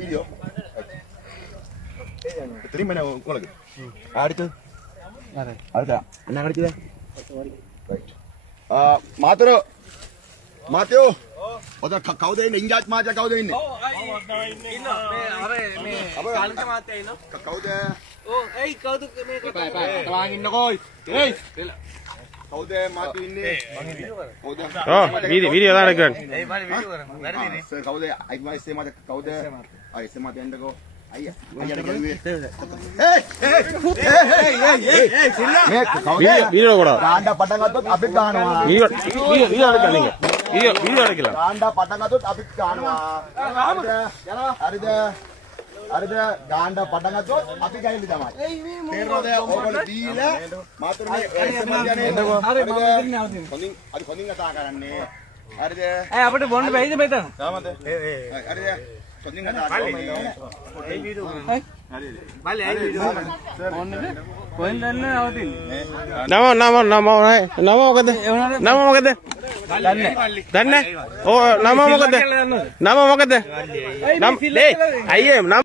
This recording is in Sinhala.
video. Terima mana kau lagi? Ada tu. Ada. Anak ada tu. Right. Matero. Mateo. ඔතන කවුද ඉන්නේ? ඉන්ජාජ් මාජා කවුද ඉන්නේ? ඔව් ඉන්නවා. මේ කාලක මාත්‍යා ඉන්නවා. කවුද? ඔව් එයි කවුද මේ එපා අතවාගෙන ඉන්නකෝ. එයි. කවුද මාතු ඉන්නේ? කවුද? වීඩියෝ දාන්න කරන්න. එයි මම වීඩියෝ කරමු. වැරදිනේ. සර් කවුද? අයිස් මාජා කවුද? අයිස් මාජා එන්නකෝ. අයියා. අයියාට ගියේ. මේ කවුද? වීඩියෝ කොටා. ගාණ්ඩා පටන් ගත්තොත් අපිත් ගහනවා. වීඩියෝ අරගෙන වීඩියෝ අරගෙන. ගාණ්ඩා පටන් ගත්තොත් අපිත් ගහනවා. හරිද? හරිද? ගාණ්ඩා පටන් ගත්තොත් අපි ගහින්න තමයි. තේරෙනවද? ඕගොල්ලෝ දීලා මාතුරුනේ එස්සමජනේ. හරි මම ඉන්නේ අවදින්. හොඳින් කතා කරන්නේ. හරිද? ඇයි අපිට බොන්න බැයිද මෙතන? සාමද? හරිද? හොඳින් කතා කරන්නේ. ඒ වීඩියෝ කරමු. බල්ලේ ඒ වීඩියෝ කරමු. ඕන්නේද? කොහෙන්ද යන්නේ අවදින්නේ? නම මොකද? නම මොකද? දන්නේ? ඔව් නම මොකද? නම මොකද? නම අයියේ නම